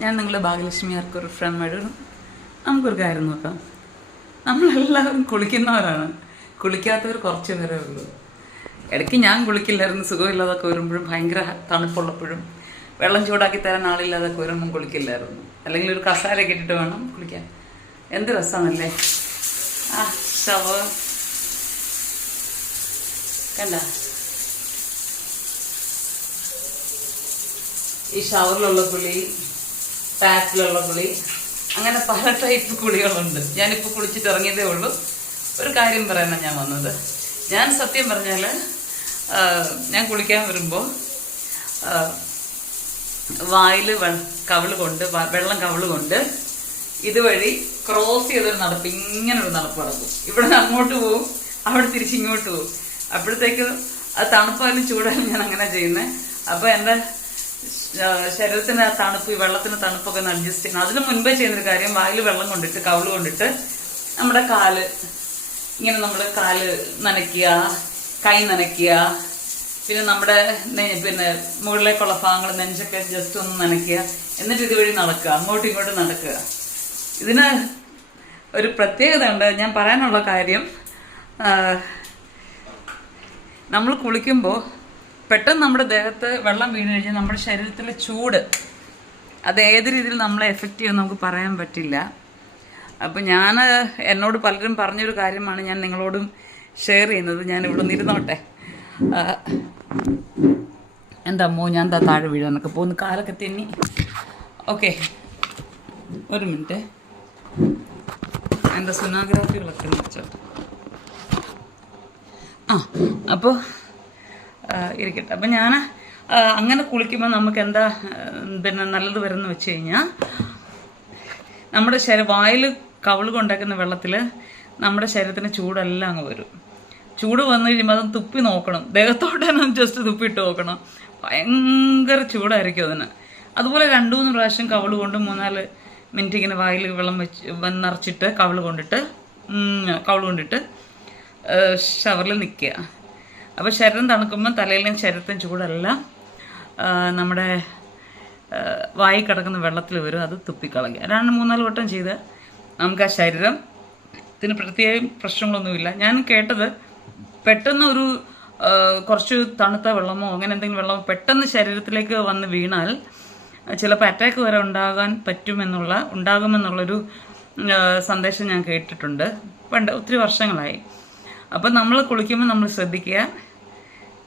ഞാൻ നിങ്ങളുടെ ഭാഗ്യലക്ഷ്മി ആർക്കൊരു ഫ്രണ്ട് വഴി നമുക്കൊരു കാര്യം നോക്കാം. നമ്മളെല്ലാവരും കുളിക്കുന്നവരാണ്. കുളിക്കാത്തവർ കുറച്ച് പേരേ ഉള്ളൂ. ഇടയ്ക്ക് ഞാൻ കുളിക്കില്ലായിരുന്നു സുഖമില്ലാതൊക്കെ വരുമ്പോഴും ഭയങ്കര തണുപ്പുള്ളപ്പോഴും. വെള്ളം ചൂടാക്കി തരാൻ ആളില്ലാതൊക്കെ വരുമ്പം കുളിക്കില്ലായിരുന്നു. അല്ലെങ്കിൽ ഒരു കസാരയൊക്കെ കെട്ടിട്ട് വേണം കുളിക്കാൻ. എന്ത് രസമാണല്ലേ? ആ ഷവർ. കണ്ട? ഈ ഷവറിലുള്ള കുളി ടാപ്പിലുള്ള കുളി അങ്ങനെ പല ടൈപ്പ് കുളികളുണ്ട് ഞാനിപ്പോൾ കുളിച്ചിട്ട് ഇറങ്ങിയതേ ഉള്ളൂ. ഒരു കാര്യം പറയാനാണ് ഞാൻ വന്നത്. ഞാൻ സത്യം പറഞ്ഞാൽ ഞാൻ കുളിക്കാൻ വരുമ്പോൾ വായിൽ കവിൾ കൊണ്ട് വെള്ളം കവിൾ കൊണ്ട് ഇതുവഴി ക്രോസ് ചെയ്തൊരു നടപ്പ് ഇങ്ങനെ ഒരു നടപ്പ് നടക്കും. ഇവിടെ നിന്ന് അങ്ങോട്ട് പോവും അവിടെ തിരിച്ച് ഇങ്ങോട്ട് പോവും. അപ്പോഴത്തേക്ക് അത് തണുപ്പായാലും ചൂടായാലും ഞാൻ അങ്ങനെ ചെയ്യുന്നത് അപ്പോൾ എന്റെ ശ- ശരീരത്തിന് തണുപ്പ് ഈ വെള്ളത്തിന് തണുപ്പൊക്കെ ഒന്ന് അഡ്ജസ്റ്റ് ചെയ്യണം. അതിന് മുൻപേ ചെയ്യുന്നൊരു കാര്യം വായിൽ വെള്ളം കൊണ്ടിട്ട് കവിൾ കൊണ്ടിട്ട് നമ്മുടെ കാൽ ഇങ്ങനെ നമ്മൾ കാൽ നനയ്ക്കുക കൈ നനയ്ക്കുക പിന്നെ നമ്മുടെ പിന്നെ മുകളിലേക്കുള്ള ഭാഗങ്ങൾ നെഞ്ചൊക്കെ ജസ്റ്റ് ഒന്ന് നനയ്ക്കുക. എന്നിട്ട് ഇതുവഴി നടക്കുക അങ്ങോട്ടും ഇങ്ങോട്ടും നടക്കുക. ഇതിന് ഒരു പ്രത്യേകത ഉണ്ട് ഞാൻ പറയാനുള്ള കാര്യം നമ്മൾ കുളിക്കുമ്പോൾ പെട്ടെന്ന് നമ്മുടെ ദേഹത്ത് വെള്ളം വീണ് കഴിഞ്ഞാൽ നമ്മുടെ ശരീരത്തിലെ ചൂട് അത് ഏത് രീതിയിൽ നമ്മളെ എഫക്റ്റ് ചെയ്യുമെന്ന് നമുക്ക് പറയാൻ പറ്റില്ല. അപ്പം ഞാൻ എന്നോട് പലരും പറഞ്ഞൊരു കാര്യമാണ് ഞാൻ നിങ്ങളോടും ഷെയർ ചെയ്യുന്നത്. ഞാൻ ഇവിടെ നിന്നിരുന്നോട്ടെ. എന്താ മോ ഞാൻ എന്താ താഴെ വീഴാനൊക്കെ പോകുന്നു. കാലൊക്കെ തെന്നി. ഓക്കെ ഒരു മിനിറ്റ് എന്റെ സുനാഗ്രാഫികളൊക്കെ വെച്ചോ? ആ അപ്പോൾ ഇരിക്കട്ടെ. അപ്പം ഞാൻ അങ്ങനെ കുളിക്കുമ്പോൾ നമുക്ക് എന്താ പിന്നെ നല്ലത് വരുമെന്ന് വെച്ച് കഴിഞ്ഞാൽ നമ്മുടെ ശരീര വായിൽ കവിൾ കൊണ്ടാക്കുന്ന വെള്ളത്തിൽ നമ്മുടെ ശരീരത്തിന് ചൂടെല്ലാം അങ്ങ് വരും. ചൂട് വന്നു കഴിയുമ്പോൾ അത് തുപ്പി നോക്കണം. ദേഹത്തോട്ട് തന്നെ ജസ്റ്റ് തുപ്പിയിട്ട് നോക്കണം. ഭയങ്കര ചൂടായിരിക്കും അതിന്. അതുപോലെ രണ്ടു മൂന്ന് പ്രാവശ്യം കവിൾ കൊണ്ട് മൂന്നാൽ മിനിറ്റ് ഇങ്ങനെ വായിൽ വെള്ളം വെച്ച് നിറച്ചിട്ട് കവിൾ കൊണ്ടിട്ട് കവൾ കൊണ്ടിട്ട് ഷവറിൽ നിൽക്കുക അപ്പോൾ ശരീരം തണുക്കുമ്പോൾ തലയിലും ശരീരത്തും ചൂടല്ല നമ്മുടെ വായി കിടക്കുന്ന വെള്ളത്തിൽ വരും അത് തുപ്പിക്കളയുക. രണ്ട് മൂന്നാൽ വട്ടം ചെയ്ത് നമുക്ക് ആ ശരീരം ഇതിന് പ്രത്യേകം പ്രശ്നങ്ങളൊന്നുമില്ല. ഞാൻ കേട്ടത് പെട്ടെന്ന് ഒരു കുറച്ച് തണുത്ത വെള്ളമോ അങ്ങനെ എന്തെങ്കിലും വെള്ളമോ പെട്ടെന്ന് ശരീരത്തിലേക്ക് വന്ന് വീണാൽ ചിലപ്പോൾ അറ്റാക്ക് വരെ ഉണ്ടാകാൻ പറ്റുമെന്നുള്ള ഉണ്ടാകുമെന്നുള്ളൊരു സന്ദേശം ഞാൻ കേട്ടിട്ടുണ്ട്. പണ്ട് ഒത്തിരി വർഷങ്ങളായി. അപ്പം നമ്മൾ കുളിക്കുമ്പോൾ നമ്മൾ ശ്രദ്ധിക്കുക.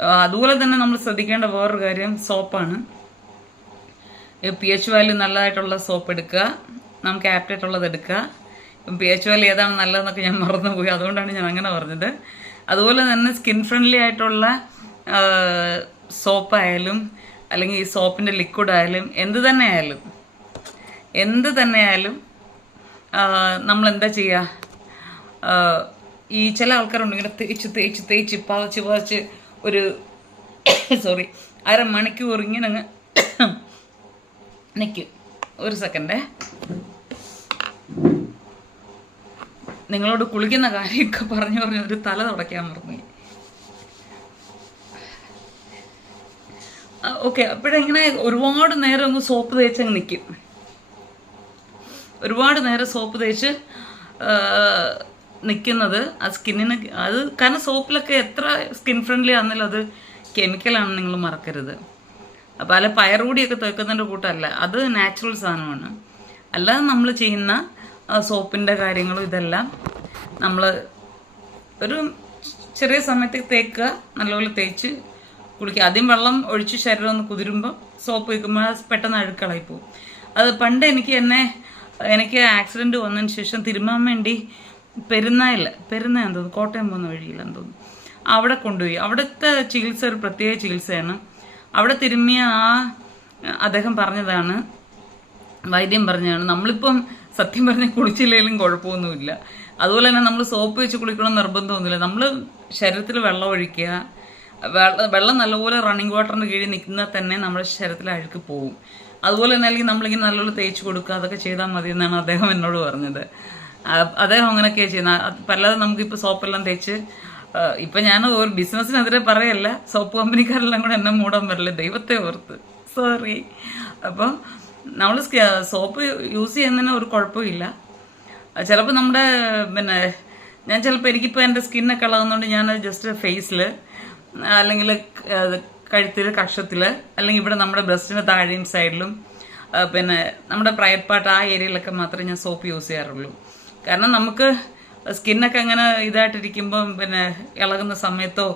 അതുപോലെ തന്നെ നമ്മൾ ശ്രദ്ധിക്കേണ്ട വേറൊരു കാര്യം സോപ്പാണ്. പി എച്ച് വാല്യൂ നല്ലതായിട്ടുള്ള സോപ്പ് എടുക്കുക. നമുക്ക് ആപ്റ്റായിട്ടുള്ളത് എടുക്കുക. പി എച്ച് വാല്യൂ ഏതാണ് നല്ലതെന്നൊക്കെ ഞാൻ മറന്നുപോയി. അതുകൊണ്ടാണ് ഞാൻ അങ്ങനെ പറഞ്ഞത്. അതുപോലെ തന്നെ സ്കിൻ ഫ്രണ്ട്ലി ആയിട്ടുള്ള സോപ്പായാലും അല്ലെങ്കിൽ ഈ സോപ്പിന്റെ ലിക്വിഡ് ആയാലും എന്ത് തന്നെ ആയാലും എന്ത് തന്നെ ആയാലും നമ്മൾ എന്താ ചെയ്യുക? ഈ ചില ആൾക്കാരുണ്ട് ഇങ്ങനെ തേച്ച് തേച്ച് തേച്ച് പതച്ച് പതച്ച് ഒരു സോറി അരമണിക്കൂർ ഇങ്ങനെ അങ്ങ് നിൽക്കും ഒരു സെക്കൻഡേ നിങ്ങളോട് കുളിക്കുന്ന കാര്യമൊക്കെ പറഞ്ഞു പറഞ്ഞു ഒരു തല തുടയ്ക്കാൻ മറന്നു ഓക്കെ അപ്പോഴിങ്ങനെ ഒരുപാട് നേരം ഒന്ന് സോപ്പ് തേച്ച് അങ്ങ് നിൽക്കും ഒരുപാട് നേരം സോപ്പ് തേച്ച് നിൽക്കുന്നത് ആ സ്കിന്നിന് അത് കാരണം സോപ്പിലൊക്കെ എത്ര സ്കിൻ ഫ്രണ്ട്ലി ആണെങ്കിലും അത് കെമിക്കലാണ് നിങ്ങൾ മറക്കരുത്. അപ്പോൾ അല്ല പയറുപൊടിയൊക്കെ തേക്കുന്നതിന്റെ കൂട്ടമല്ല അത് നാച്ചുറൽ സാധനമാണ്. അല്ലാതെ നമ്മൾ ചെയ്യുന്ന സോപ്പിന്റെ കാര്യങ്ങളും ഇതെല്ലാം നമ്മൾ ഒരു ചെറിയ സമയത്ത് തേക്കുക നല്ലപോലെ തേച്ച് കുളിക്കുക. ആദ്യം വെള്ളം ഒഴിച്ച് ശരീരം ഒന്ന് കുതിരുമ്പോൾ സോപ്പ് വയ്ക്കുമ്പോൾ പെട്ടെന്ന് അഴുക്കളായി പോകും അത് പണ്ട് എനിക്ക് എന്നെ എനിക്ക് ആക്സിഡന്റ് വന്നതിന് ശേഷം തിരുമാൻ വേണ്ടി പെരുന്നായില്ല പെരുന്നായെന്ന് എന്തോ കോട്ടയം പോകുന്ന വഴിയിൽ തോന്നുന്നു അവിടെ കൊണ്ടുപോയി. അവിടുത്തെ ചികിത്സ ഒരു പ്രത്യേക ചികിത്സയാണ്. അവിടെ തിരുമ്മിയ ആ അദ്ദേഹം പറഞ്ഞതാണ് വൈദ്യം പറഞ്ഞതാണ് നമ്മളിപ്പം സത്യം പറഞ്ഞ് കുളിച്ചില്ലെങ്കിലും കുഴപ്പമൊന്നുമില്ല. അതുപോലെ തന്നെ നമ്മൾ സോപ്പ് വെച്ച് കുളിക്കണം നിർബന്ധമൊന്നുമില്ല. നമ്മൾ ശരീരത്തിൽ വെള്ളം ഒഴിക്കുക വെള്ളം നല്ലപോലെ റണ്ണിങ് വാട്ടറിന് കീഴിൽ നിൽക്കുന്ന തന്നെ നമ്മുടെ ശരീരത്തിൽ അഴുക്ക് പോകും. അതുപോലെ തന്നെ അല്ലെങ്കിൽ നമ്മളിങ്ങനെ നല്ലപോലെ തേച്ച് കൊടുക്കുക അതൊക്കെ ചെയ്താൽ മതി എന്നാണ് അദ്ദേഹം എന്നോട് പറഞ്ഞത്. അദ്ദേഹം അങ്ങനെയൊക്കെയാണ് ചെയ്യുന്നത് പലതും നമുക്കിപ്പോൾ സോപ്പെല്ലാം തേച്ച് ഇപ്പം ഞാൻ ഒരു ബിസിനസ്സിനെതിരെ പറയല്ല. സോപ്പ് കമ്പനിക്കാരെല്ലാം കൂടെ എന്നെ മൂടാൻ പറ്റില്ല ദൈവത്തെ ഓർത്ത്. സോറി അപ്പോൾ നമ്മൾ സോപ്പ് യൂസ് ചെയ്യുന്നതിന് ഒരു കുഴപ്പമില്ല. ചിലപ്പോൾ നമ്മുടെ പിന്നെ ഞാൻ ചിലപ്പോൾ എനിക്കിപ്പോൾ എന്റെ സ്കിന്നൊക്കെ ഇളകുന്നതുകൊണ്ട് ഞാൻ ജസ്റ്റ് ഫേസിൽ അല്ലെങ്കിൽ കഴുത്തിൽ കക്ഷത്തിൽ അല്ലെങ്കിൽ ഇവിടെ നമ്മുടെ ബ്രസ്റ്റിന്റെ താഴെയും സൈഡിലും പിന്നെ നമ്മുടെ പ്രൈവറ്റ് പാർട്ട് ആ ഏരിയയിലൊക്കെ മാത്രമേ ഞാൻ സോപ്പ് യൂസ് ചെയ്യാറുള്ളൂ. കാരണം നമുക്ക് സ്കിന്നൊക്കെ അങ്ങനെ ഇതായിട്ടിരിക്കുമ്പം പിന്നെ ഇളകുന്ന സമയത്തോ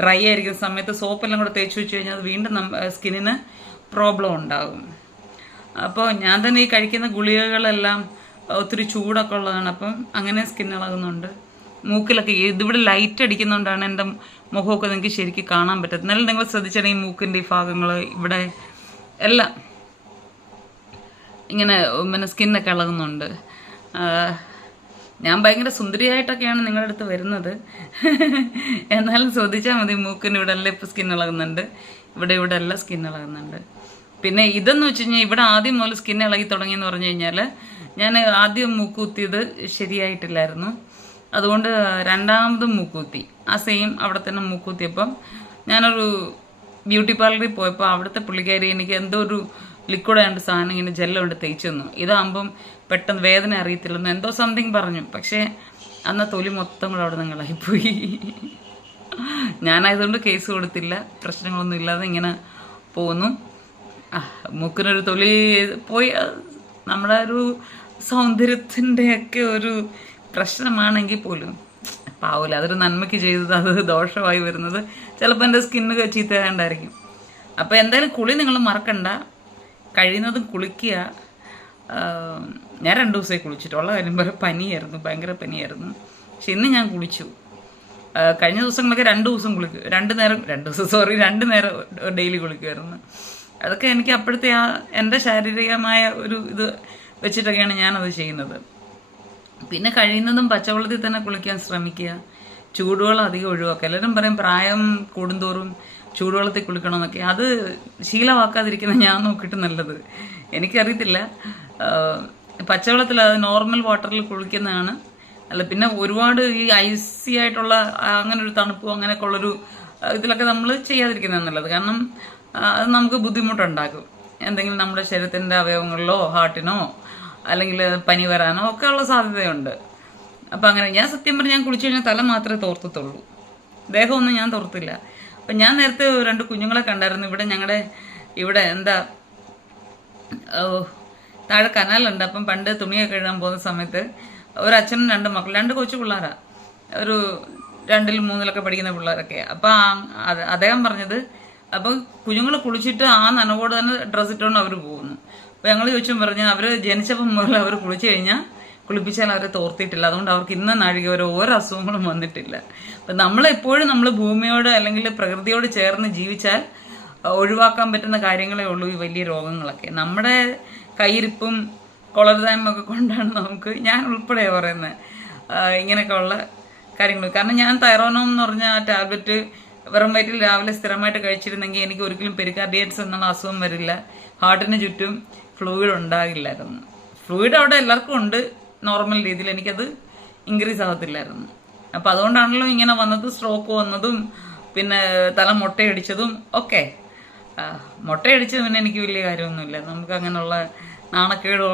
ഡ്രൈ ആയിരിക്കുന്ന സമയത്തോ സോപ്പെല്ലാം കൂടെ തേച്ച് വെച്ച് കഴിഞ്ഞാൽ അത് വീണ്ടും സ്കിന്നിന് പ്രോബ്ലം ഉണ്ടാകും. അപ്പോൾ ഞാൻ തന്നെ ഈ കഴിക്കുന്ന ഗുളികകളെല്ലാം ഒത്തിരി ചൂടൊക്കെ ഉള്ളതാണ്. അപ്പം അങ്ങനെ സ്കിൻ ഇളകുന്നുണ്ട്. മൂക്കിലൊക്കെ ഇതിവിടെ ലൈറ്റ് അടിക്കുന്നതുകൊണ്ടാണ് എന്റെ മുഖമൊക്കെ നിങ്ങൾക്ക് ശരിക്കും കാണാൻ പറ്റുന്നത് എന്നാലും നിങ്ങൾ ശ്രദ്ധിച്ചാണെങ്കിൽ മൂക്കിന്റെ ഈ ഭാഗങ്ങൾ ഇവിടെ എല്ലാം ഇങ്ങനെ പിന്നെ സ്കിന്നൊക്കെ ഇളകുന്നുണ്ട്. ഞാൻ ഭയങ്കര സുന്ദരിയായിട്ടൊക്കെയാണ് നിങ്ങളുടെ അടുത്ത് വരുന്നത്. എന്നാലും ശ്രദ്ധിച്ചാൽ മതി മൂക്കിന് ഇവിടെ എല്ലാം ഇപ്പോൾ സ്കിൻ ഇളകുന്നുണ്ട്? ഇവിടെ ഇവിടെ എല്ലാം സ്കിൻ ഇളകുന്നുണ്ട്. പിന്നെ ഇതെന്ന് വെച്ച് കഴിഞ്ഞാൽ ഇവിടെ ആദ്യം മുതൽ സ്കിൻ ഇളകി തുടങ്ങിയെന്ന് പറഞ്ഞു കഴിഞ്ഞാൽ ഞാൻ ആദ്യം മൂക്കുത്തിയത് ശരിയായിട്ടില്ലായിരുന്നു. അതുകൊണ്ട് രണ്ടാമതും മൂക്കുത്തി ആ സെയിം അവിടെ തന്നെ മൂക്കുത്തിയപ്പം ഞാനൊരു ബ്യൂട്ടി പാർലറിൽ പോയപ്പോൾ അവിടുത്തെ പുള്ളിക്കാരി എനിക്ക് എന്തോ ഒരു ലിക്വിഡ് ആയിട്ട് സാധനം ഇങ്ങനെ ജെല്ലുകൊണ്ട് തേച്ചു തന്നു. ഇതാകുമ്പം പെട്ടെന്ന് വേദന അറിയത്തില്ലെന്ന് എന്തോ സംതിങ് പറഞ്ഞു. പക്ഷേ അന്ന് തൊലി മൊത്തം കൂടെ അവിടെ നിങ്ങളായിപ്പോയി. ഞാനായതുകൊണ്ട് കേസ് കൊടുത്തില്ല. പ്രശ്നങ്ങളൊന്നും ഇല്ലാതെ ഇങ്ങനെ പോന്നു. മൂക്കിനൊരു തൊലി പോയി. നമ്മളൊരു ഒരു സൗന്ദര്യത്തിന്റെയൊക്കെ ഒരു പ്രശ്നമാണെങ്കിൽ പോലും പാവില്ല അതൊരു നന്മയ്ക്ക് ചെയ്തത് അത് ദോഷമായി വരുന്നത് ചിലപ്പോൾ എന്റെ സ്കിന്ന് ചീത്തയാണ്ടായിരിക്കും അപ്പോൾ എന്തായാലും കുളി നിങ്ങൾ മറക്കണ്ട. കഴിയുന്നതും കുളിക്കുക. ഞാൻ രണ്ട് ദിവസമായി കുളിച്ചിട്ടുള്ള കാര്യം പറയും പനിയായിരുന്നു ഭയങ്കര പനിയായിരുന്നു. പക്ഷെ ഇന്ന് ഞാൻ കുളിച്ചു. കഴിഞ്ഞ ദിവസങ്ങളൊക്കെ രണ്ട് ദിവസം കുളിക്കും രണ്ട് നേരം രണ്ട് ദിവസം സോറി രണ്ട് നേരം ഡെയിലി കുളിക്കുമായിരുന്നു. അതൊക്കെ എനിക്ക് അപ്പോഴത്തെ ആ എന്റെ ശാരീരികമായ ഒരു ഇത് വെച്ചിട്ടൊക്കെയാണ് ഞാനത് ചെയ്യുന്നത്. പിന്നെ കഴിയുന്നതും പച്ചവെള്ളത്തിൽ തന്നെ കുളിക്കാൻ ശ്രമിക്കുക. ചൂടുവെള്ളം അധികം ഒഴിവാക്കുക. എല്ലാവരും പറയും പ്രായം കൂടുന്തോറും ചൂടുവെള്ളത്തിൽ കുളിക്കണം എന്നൊക്കെ അത് ശീലമാക്കാതിരിക്കുന്ന ഞാൻ നോക്കിയിട്ട് നല്ലത്. എനിക്കറിയത്തില്ല. പച്ചവെള്ളത്തിൽ അത് നോർമൽ വാട്ടറിൽ കുളിക്കുന്നതാണ്. അല്ല പിന്നെ ഒരുപാട് ഈ ഐസി ആയിട്ടുള്ള അങ്ങനെ ഒരു തണുപ്പ് അങ്ങനെയൊക്കെ ഉള്ളൊരു ഇതിലൊക്കെ നമ്മൾ ചെയ്യാതിരിക്കുന്നതാണ് നല്ലത്. കാരണം അത് നമുക്ക് ബുദ്ധിമുട്ടുണ്ടാക്കും. എന്തെങ്കിലും നമ്മുടെ ശരീരത്തിന്റെ അവയവങ്ങളിലോ ഹാർട്ടിനോ അല്ലെങ്കിൽ പനി വരാനോ ഒക്കെ ഉള്ള സാധ്യതയുണ്ട്. അപ്പം അങ്ങനെ ഞാൻ സത്യം പറഞ്ഞാൽ ഞാൻ കുളിച്ചു കഴിഞ്ഞാൽ തല മാത്രമേ തോർത്തത്തുള്ളൂ ദേഹമൊന്നും ഞാൻ തോർത്തില്ല. അപ്പം ഞാൻ നേരത്തെ രണ്ട് കുഞ്ഞുങ്ങളെ കണ്ടായിരുന്നു. ഇവിടെ ഞങ്ങളുടെ ഇവിടെ എന്താ താഴെ കനാലുണ്ട്. അപ്പം പണ്ട് തുണിയൊക്കെ കഴുകാൻ പോകുന്ന സമയത്ത് ഒരു അച്ഛനും രണ്ട് മക്കൾ രണ്ട് കൊച്ചു പിള്ളേരാ. ഒരു രണ്ടിലും മൂന്നിലൊക്കെ പഠിക്കുന്ന പിള്ളേരൊക്കെ. അപ്പം അദ്ദേഹം പറഞ്ഞത് അപ്പം കുഞ്ഞുങ്ങൾ കുളിച്ചിട്ട് ആ നനവോട് തന്നെ ഡ്രസ്സ് ഇട്ടുകൊണ്ട് അവർ പോകുന്നു. അപ്പം ഞങ്ങൾ ചോദിച്ചും പറഞ്ഞാൽ അവർ ജനിച്ചപ്പം മുതൽ അവർ കുളിച്ചു കഴിഞ്ഞാൽ കുളിപ്പിച്ചാൽ അവരെ തോർത്തിയിട്ടില്ല അതുകൊണ്ട് അവർക്ക് ഇന്ന നാഴിക വരെ ഓരോ അസുഖങ്ങളും വന്നിട്ടില്ല. അപ്പം നമ്മളെപ്പോഴും നമ്മൾ ഭൂമിയോട് അല്ലെങ്കിൽ പ്രകൃതിയോട് ചേർന്ന് ജീവിച്ചാൽ ഒഴിവാക്കാൻ പറ്റുന്ന കാര്യങ്ങളേ ഉള്ളൂ ഈ വലിയ രോഗങ്ങളൊക്കെ. നമ്മുടെ കയ്യിരിപ്പും കൊളർതായ്മൊക്കെ കൊണ്ടാണ് നമുക്ക് ഞാൻ ഉൾപ്പെടെ പറയുന്നത് ഇങ്ങനെയൊക്കെ ഉള്ള കാര്യങ്ങൾ. കാരണം ഞാൻ തൈറോനോം എന്ന് പറഞ്ഞ ആ ടാബ്ലറ്റ് വെറും വയറ്റിൽ രാവിലെ സ്ഥിരമായിട്ട് കഴിച്ചിരുന്നെങ്കിൽ എനിക്ക് ഒരിക്കലും പെരിക്കാർഡിയറ്റ്സ് എന്നുള്ള അസുഖം വരില്ല. ഹാർട്ടിന് ചുറ്റും ഫ്ലൂയിഡ് ഉണ്ടാകില്ലായിരുന്നു. ഫ്ലൂയിഡ് അവിടെ എല്ലാവർക്കും ഉണ്ട്. നോർമൽ രീതിയിൽ എനിക്കത് ഇൻക്രീസ് ആകത്തില്ലായിരുന്നു. അപ്പം അതുകൊണ്ടാണല്ലോ ഇങ്ങനെ വന്നത് സ്ട്രോക്ക് വന്നതും പിന്നെ തല മുട്ടയടിച്ചതും ഒക്കെ. മുട്ടയടിച്ചത് പിന്നെ എനിക്ക് വലിയ കാര്യമൊന്നുമില്ല. നമുക്ക് അങ്ങനെയുള്ള നാണക്കേടോ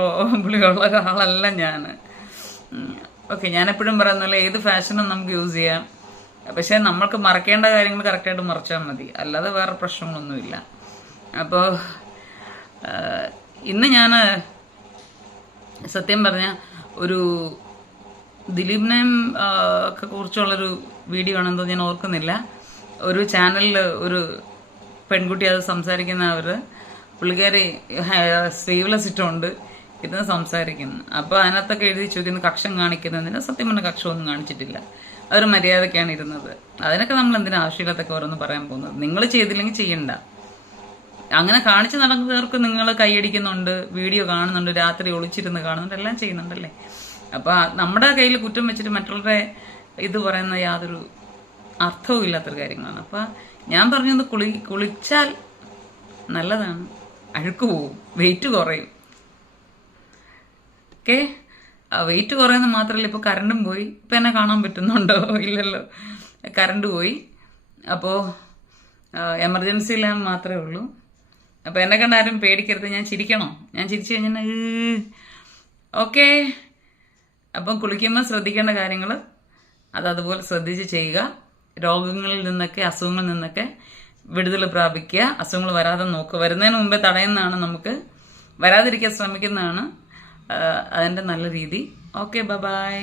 പുളിയുള്ള ആളല്ല ഞാൻ ഓക്കെ ഞാനെപ്പോഴും പറയുന്നില്ല ഏത് ഫാഷനും നമുക്ക് യൂസ് ചെയ്യാം. പക്ഷേ നമ്മൾക്ക് മറക്കേണ്ട കാര്യങ്ങൾ കറക്റ്റായിട്ട് മറച്ചാൽ മതി. അല്ലാതെ വേറെ പ്രശ്നങ്ങളൊന്നുമില്ല. അപ്പോൾ ഇന്ന് ഞാൻ സത്യം പറഞ്ഞ ഒരു ദിലീപിനെയും ഒക്കെ കുറിച്ചുള്ളൊരു വീഡിയോ ആണെന്തോ ഞാൻ ഓർക്കുന്നില്ല. ഒരു ചാനലിൽ ഒരു പെൺകുട്ടി അത് സംസാരിക്കുന്ന അവർ പുള്ളിക്കാരി സ്ലീവ്ലെസ് ഇട്ടുണ്ട് ഇരുന്ന് സംസാരിക്കുന്നു. അപ്പോൾ അതിനകത്തൊക്കെ എഴുതി ചോദിക്കുന്ന കക്ഷം കാണിക്കുന്നതിന് സത്യം പറഞ്ഞ കക്ഷമൊന്നും കാണിച്ചിട്ടില്ല. അവർ മര്യാദക്കാണ് ഇരുന്നത്. അതിനൊക്കെ നമ്മൾ എന്തിനാ ആവശ്യമില്ലാത്തൊക്കെ ഓരോന്ന് പറയാൻ പോകുന്നത്? നിങ്ങൾ ചെയ്തില്ലെങ്കിൽ ചെയ്യണ്ട. അങ്ങനെ കാണിച്ച് നടക്കുന്നവർക്ക് നിങ്ങൾ കൈയടിക്കുന്നുണ്ട് വീഡിയോ കാണുന്നുണ്ട് രാത്രി ഒളിച്ചിരുന്ന് കാണുന്നുണ്ട് എല്ലാം ചെയ്യുന്നുണ്ടല്ലേ? അപ്പോൾ നമ്മുടെ കയ്യിൽ കുറ്റം വെച്ചിട്ട് മറ്റുള്ളവരെ ഇത് പറയുന്ന യാതൊരു അർത്ഥവും ഇല്ലാത്തൊരു കാര്യങ്ങളാണ്. അപ്പോൾ ഞാൻ പറഞ്ഞത് കുളി കുളിച്ചാൽ നല്ലതാണ്. അഴുക്ക് പോവും വെയിറ്റ് കുറയും. ഓക്കെ? വെയിറ്റ് കുറയുന്നത് മാത്രമല്ല ഇപ്പൊ കറണ്ടും പോയി. ഇപ്പൊ എന്നെ കാണാൻ പറ്റുന്നുണ്ടോ? ഇല്ലല്ലോ. കറണ്ട് പോയി. അപ്പോൾ എമർജൻസി ലാമ്പ് മാത്രമേ ഉള്ളൂ. അപ്പോൾ എന്നെ കണ്ടാലും പേടിക്കരുത് ഞാൻ ചിരിക്കണോ? ഞാൻ ചിരിച്ചു കഴിഞ്ഞാൽ ഓക്കെ. അപ്പം കുളിക്കുമ്പോൾ ശ്രദ്ധിക്കേണ്ട കാര്യങ്ങൾ അത് അതുപോലെ ശ്രദ്ധിച്ച് ചെയ്യുക. രോഗങ്ങളിൽ നിന്നൊക്കെ അസുഖങ്ങളിൽ നിന്നൊക്കെ വിടുതൽ പ്രാപിക്കുക. അസുഖങ്ങൾ വരാതെ നോക്കുക. വരുന്നതിന് മുമ്പേ തടയുന്നതാണ് നമുക്ക്. വരാതിരിക്കാൻ ശ്രമിക്കുന്നതാണ് അതിന്റെ നല്ല രീതി. Okay bye.